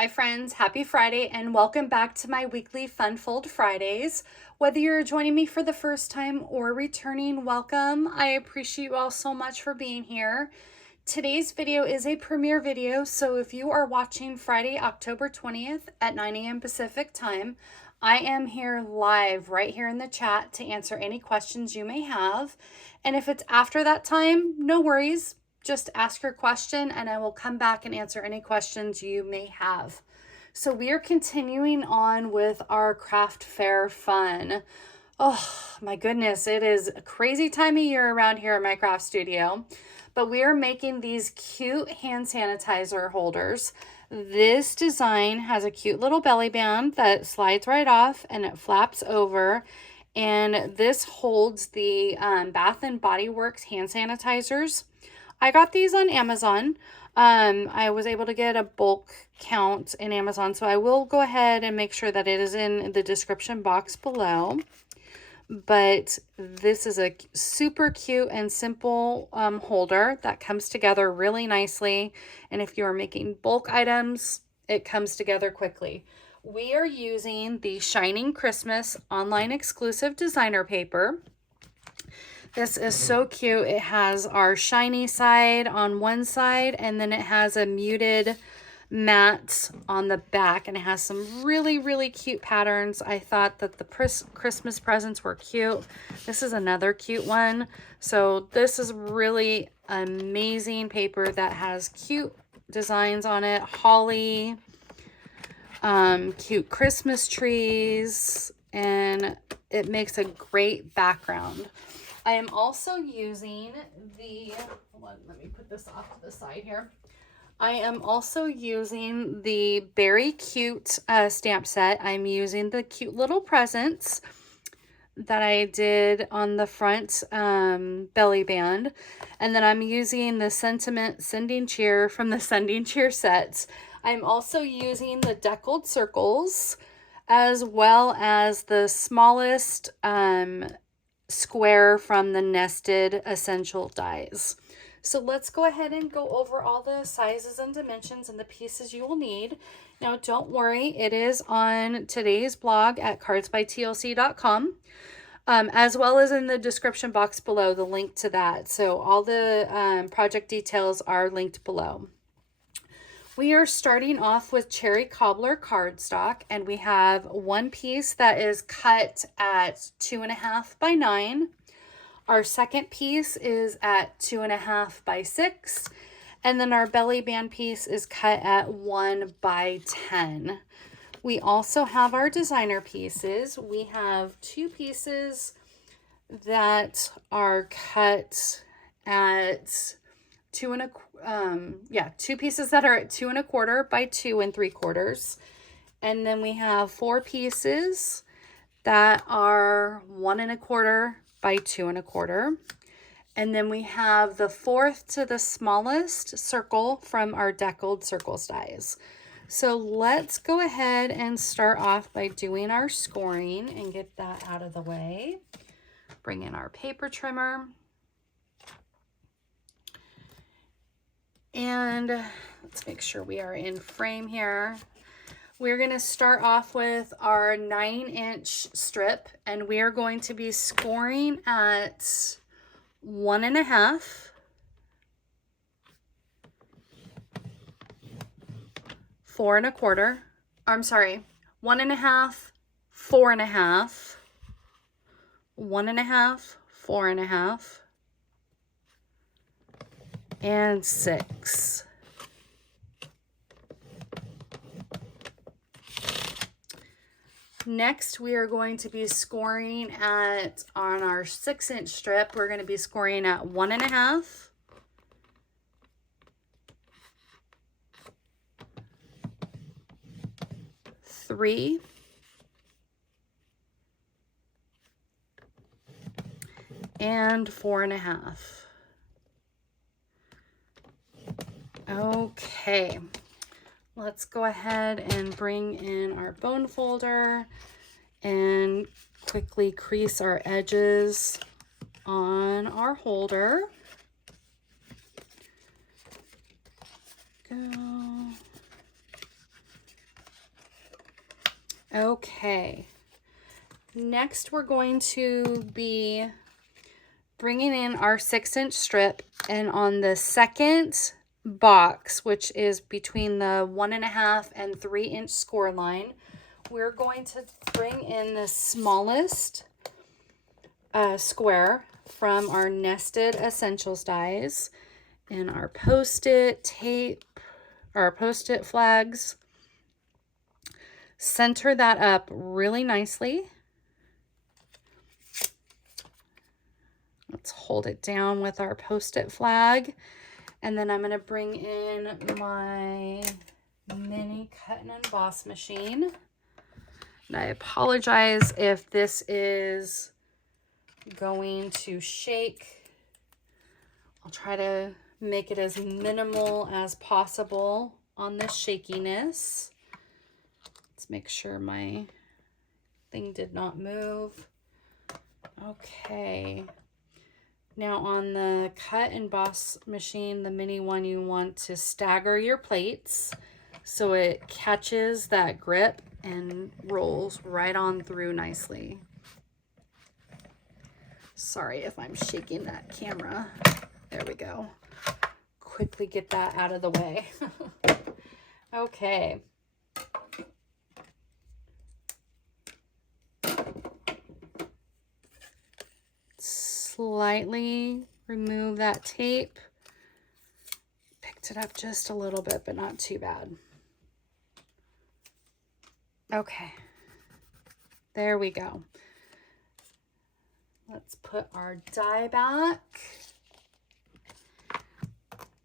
Hi friends, happy Friday and welcome back to my weekly Fun Fold Fridays. Whether you're joining me for the first time or returning, welcome. I appreciate you all so much for being here. Today's video is a premiere video, so if you are watching Friday, October 20th at 9 a.m. Pacific time, I am here live right here in the chat to answer any questions you may have. And if it's after that time, no worries. Just ask your question and I will come back and answer any questions you may have. So we are continuing on with our craft fair fun. Oh my goodness, it is a crazy time of year around here in my craft studio. But we are making these cute hand sanitizer holders. This design has a cute little belly band that slides right off and it flaps over. And this holds the Bath and Body Works hand sanitizers. I got these on Amazon. I was able to get a bulk count in Amazon, so I will go ahead and make sure that it is in the description box below. But this is a super cute and simple holder that comes together really nicely. And if you are making bulk items, it comes together quickly. We are using the Shining Christmas online exclusive designer paper. This is so cute. It has our shiny side on one side, and then it has a muted matte on the back, and it has some really cute patterns. I thought that the Christmas presents were cute. This is another cute one. So this is really amazing paper that has cute designs on it. Holly, cute Christmas trees, and it makes a great background. I am also using the, hold on, let me put this off to the side here. I am also using the Very Cute stamp set. I'm using the cute little presents that I did on the front belly band. And then I'm using the Sentiment Sending Cheer from the Sending Cheer sets. I'm also using the deckled circles as well as the smallest square from the Nested Essential Dies. So let's go ahead and go over all the sizes and dimensions and the pieces you will need. Now don't worry, it is on today's blog at cardsbytlc.com, as well as in the description box below, the link to that. So all the project details are linked below. We are starting off with Cherry Cobbler cardstock, and we have one piece that is cut at 2.5 by 9. Our second piece is at 2.5 by 6, and then our belly band piece is cut at 1 by 10. We also have our designer pieces. We have two pieces that are cut at two pieces that are at 2.25 by 2 3/4, and then we have four pieces that are 1.25 by 2 1/4, and then we have the fourth to the smallest circle from our deckled circles dies. So let's go ahead and start off by doing our scoring and get that out of the way. Bring in our paper trimmer. And let's make sure we are in frame here. We're going to start off with our 9-inch strip, and we are going to be scoring at 1.5, 4 1/4. I'm sorry, 1.5, 4.5, 1.5, 4.5. And 6. Next, we are going to be scoring at, on our 6-inch strip, we're going to be scoring at 1.5, 3, and 4.5. Okay, let's go ahead and bring in our bone folder and quickly crease our edges on our holder. Go. Okay. Next, we're going to be bringing in our 6-inch strip, and on the second box, which is between the 1.5 and 3-inch score line, we're going to bring in the smallest square from our nested essentials dies and our post-it tape, our post-it flags. Center that up really nicely. Let's hold it down with our post-it flag. And then I'm going to bring in my mini cut and emboss machine. And I apologize if this is going to shake. I'll try to make it as minimal as possible on this shakiness. Let's make sure my thing did not move. Okay. Now on the cut and emboss machine, the mini one, you want to stagger your plates so it catches that grip and rolls right on through nicely. Sorry if I'm shaking that camera. There we go. Quickly get that out of the way. Okay. Slightly remove that tape. Picked it up just a little bit, but not too bad. Okay. There we go. Let's put our die back.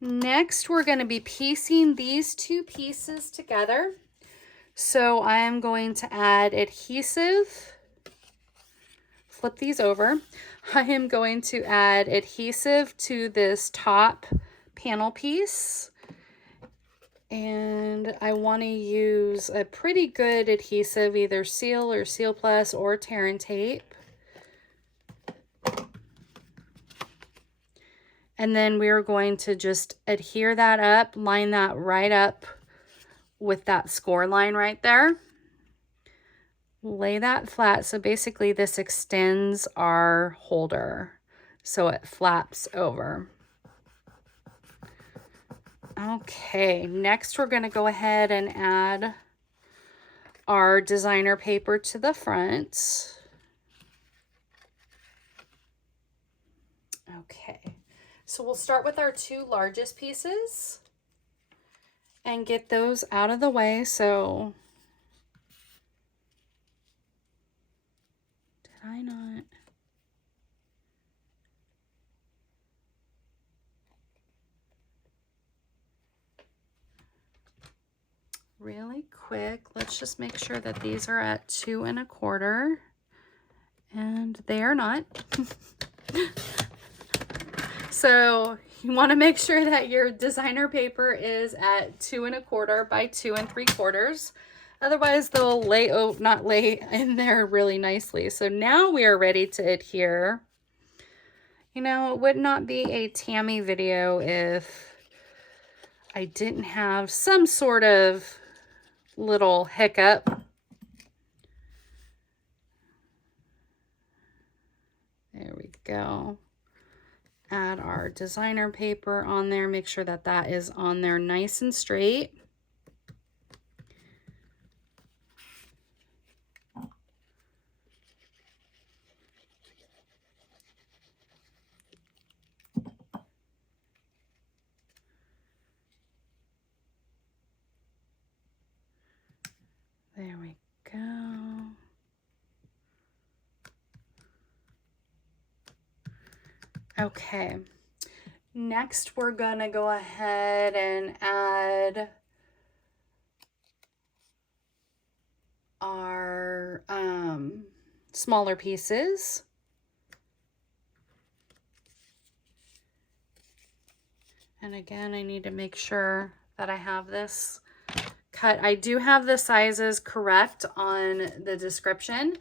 Next, we're going to be piecing these two pieces together. So I am going to add adhesive. Flip these over. I am going to add adhesive to this top panel piece. And I want to use a pretty good adhesive, either Seal or Seal Plus or Tear and Tape. And then we're going to just adhere that up, line that right up with that score line right there. Lay that flat. So basically this extends our holder so it flaps over. Okay, next we're going to go ahead and add our designer paper to the front. Okay, so we'll start with our two largest pieces and get those out of the way. So did I not? Really quick, let's just make sure that these are at 2 1/4, and they are not. So you want to make sure that your designer paper is at 2 1/4 by 2 3/4. Otherwise they'll not lay in there really nicely. So now we are ready to adhere. You know, it would not be a Tammy video if I didn't have some sort of little hiccup. There we go. Add our designer paper on there. Make sure that that is on there nice and straight. There we go. Okay, next we're gonna go ahead and add our smaller pieces. And again, I need to make sure that I have this cut. I do have the sizes correct on the description.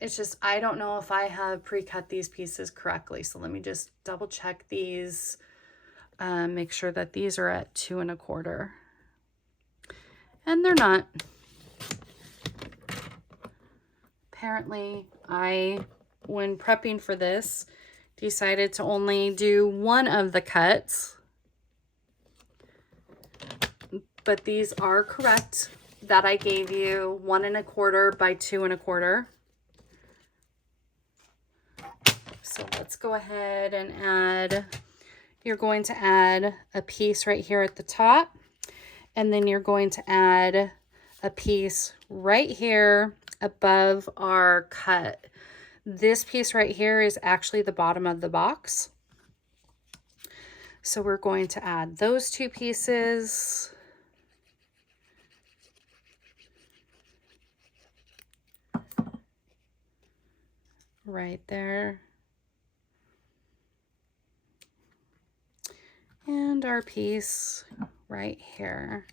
It's just, I don't know if I have pre-cut these pieces correctly. So let me just double check these, make sure that these are at 2 1/4. And they're not. apparently when prepping for this, decided to only do one of the cuts. But these are correct that I gave you, 1 1/4 by 2 1/4. So let's go ahead and add, you're going to add a piece right here at the top, and then you're going to add a piece right here above our cut. This piece right here is actually the bottom of the box. So we're going to add those 2 pieces. Right there. And our piece right here.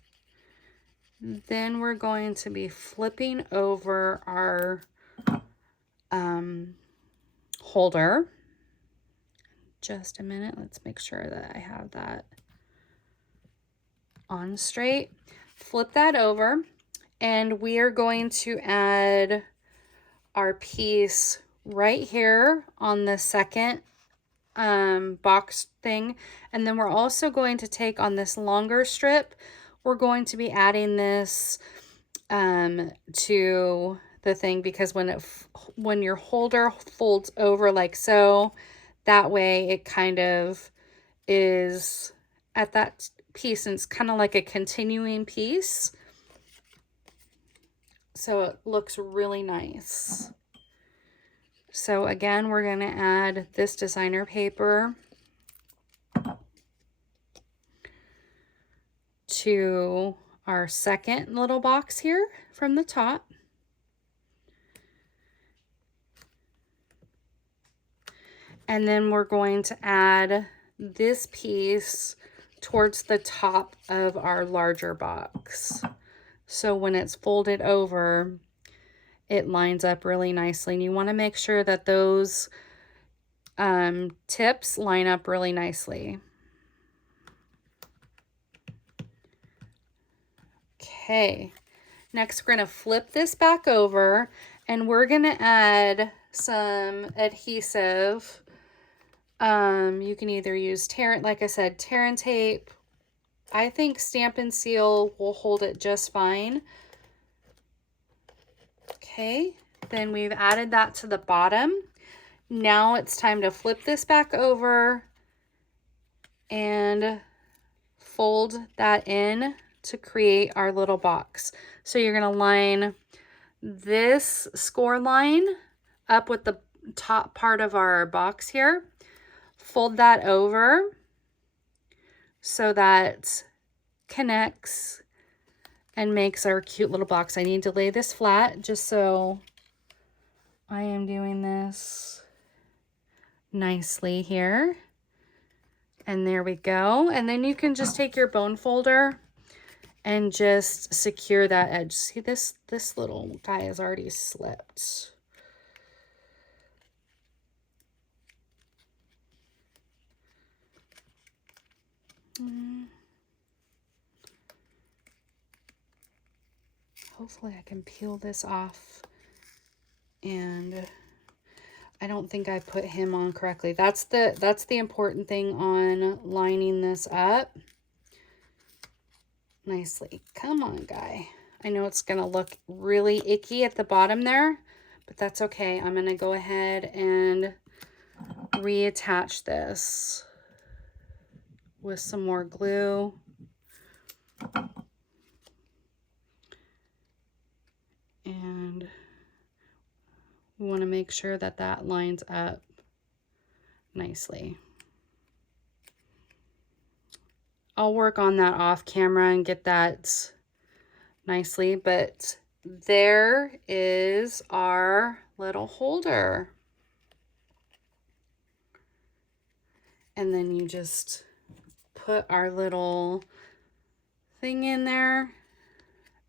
Then we're going to be flipping over our holder. Just a minute, let's make sure that I have that on straight. Flip that over, and we are going to add our piece right here on the second box thing, and then we're also going to take on this longer strip, we're going to be adding this to the thing, because when your holder folds over like so, that way it kind of is at that piece, and it's kind of like a continuing piece, so it looks really nice. So again, we're going to add this designer paper to our second little box here from the top. And then we're going to add this piece towards the top of our larger box. So when it's folded over, it lines up really nicely, and you want to make sure that those tips line up really nicely. Okay, next we're going to flip this back over, and we're going to add some adhesive. You can either use like I said, tear and tape. I think Stampin' Seal will hold it just fine. Okay, then we've added that to the bottom. Now it's time to flip this back over and fold that in to create our little box. So you're going to line this score line up with the top part of our box here. Fold that over so that connects and makes our cute little box. I need to lay this flat, just so I am doing this nicely here. And there we go. And then you can just take your bone folder and just secure that edge. See, this little guy has already slipped. Hopefully I can peel this off, and I don't think I put him on correctly. That's the important thing on lining this up nicely. Come on, guy. I know it's gonna look really icky at the bottom there, but that's okay. I'm gonna go ahead and reattach this with some more glue. And we want to make sure that that lines up nicely. I'll work on that off camera and get that nicely, but there is our little holder. And then you just put our little thing in there,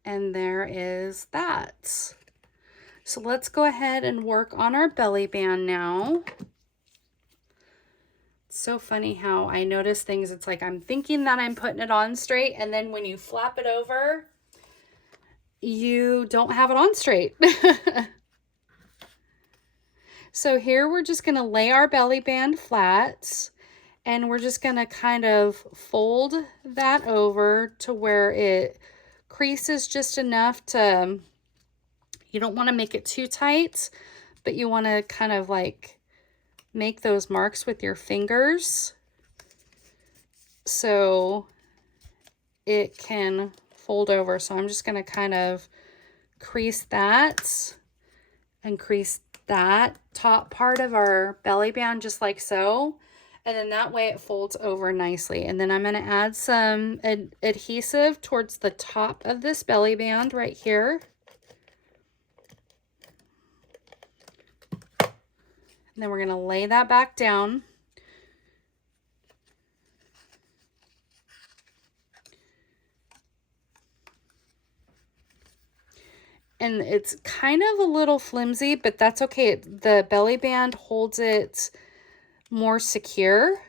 and there is that. So let's go ahead and work on our belly band now. It's so funny how I notice things, it's like I'm thinking that I'm putting it on straight, and then when you flap it over, you don't have it on straight. So here we're just going to lay our belly band flat, and we're just going to kind of fold that over to where it creases just enough to, you don't want to make it too tight, but you want to kind of like make those marks with your fingers so it can fold over. So I'm just going to kind of crease that and crease that top part of our belly band just like so. And then that way it folds over nicely. And then I'm going to add some adhesive towards the top of this belly band right here. And then we're going to lay that back down. And it's kind of a little flimsy, but that's okay. The belly band holds it more secure.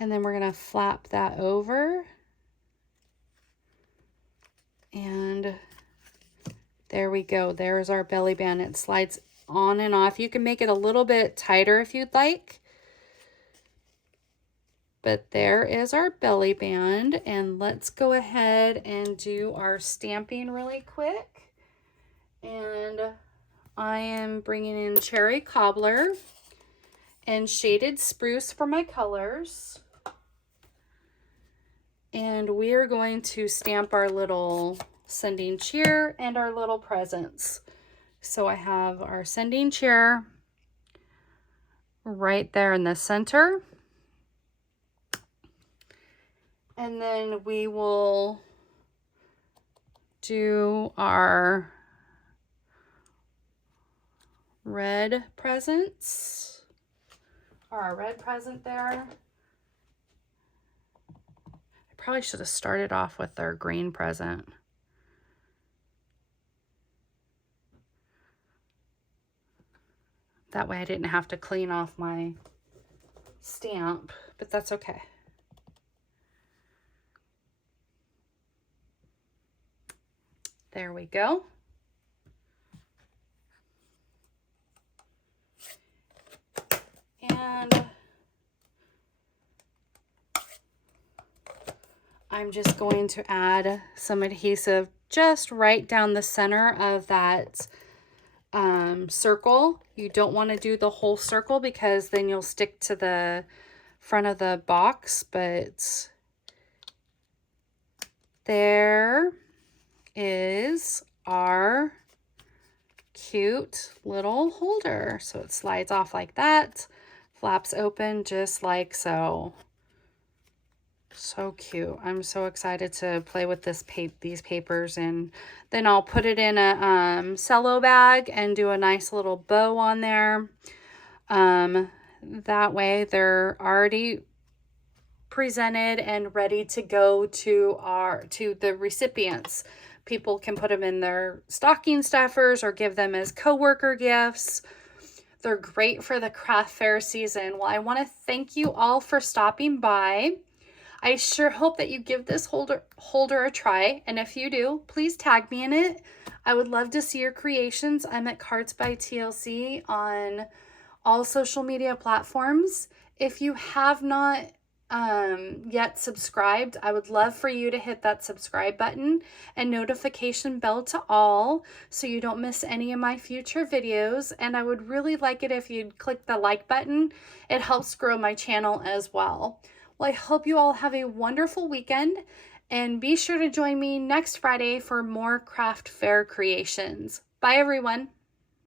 And then we're going to flap that over. And there we go. There's our belly band. It slides on and off. You can make it a little bit tighter if you'd like. But there is our belly band, and let's go ahead and do our stamping really quick. And I am bringing in Cherry Cobbler and Shaded Spruce for my colors. And we are going to stamp our little sending cheer and our little presents. So I have our sending cheer right there in the center. And then we will do our red presents, or our red present there. I probably should have started off with our green present. That way I didn't have to clean off my stamp, but that's okay. There we go. And I'm just going to add some adhesive just right down the center of that circle. You don't want to do the whole circle because then you'll stick to the front of the box, but there is our cute little holder. So it slides off like that, flaps open just like so. So cute. I'm so excited to play with these papers, and then I'll put it in a cello bag and do a nice little bow on there. That way they're already presented and ready to go to the recipients. People can put them in their stocking stuffers or give them as coworker gifts. They're great for the craft fair season. Well, I want to thank you all for stopping by. I sure hope that you give this holder a try, and if you do, please tag me in it. I would love to see your creations. I'm at cardsbytlc on all social media platforms. If you have not yet subscribed, I would love for you to hit that subscribe button and notification bell to all so you don't miss any of my future videos. And I would really like it if you'd click the like button. It helps grow my channel as well. Well, I hope you all have a wonderful weekend, and be sure to join me next Friday for more craft fair creations. Bye, everyone.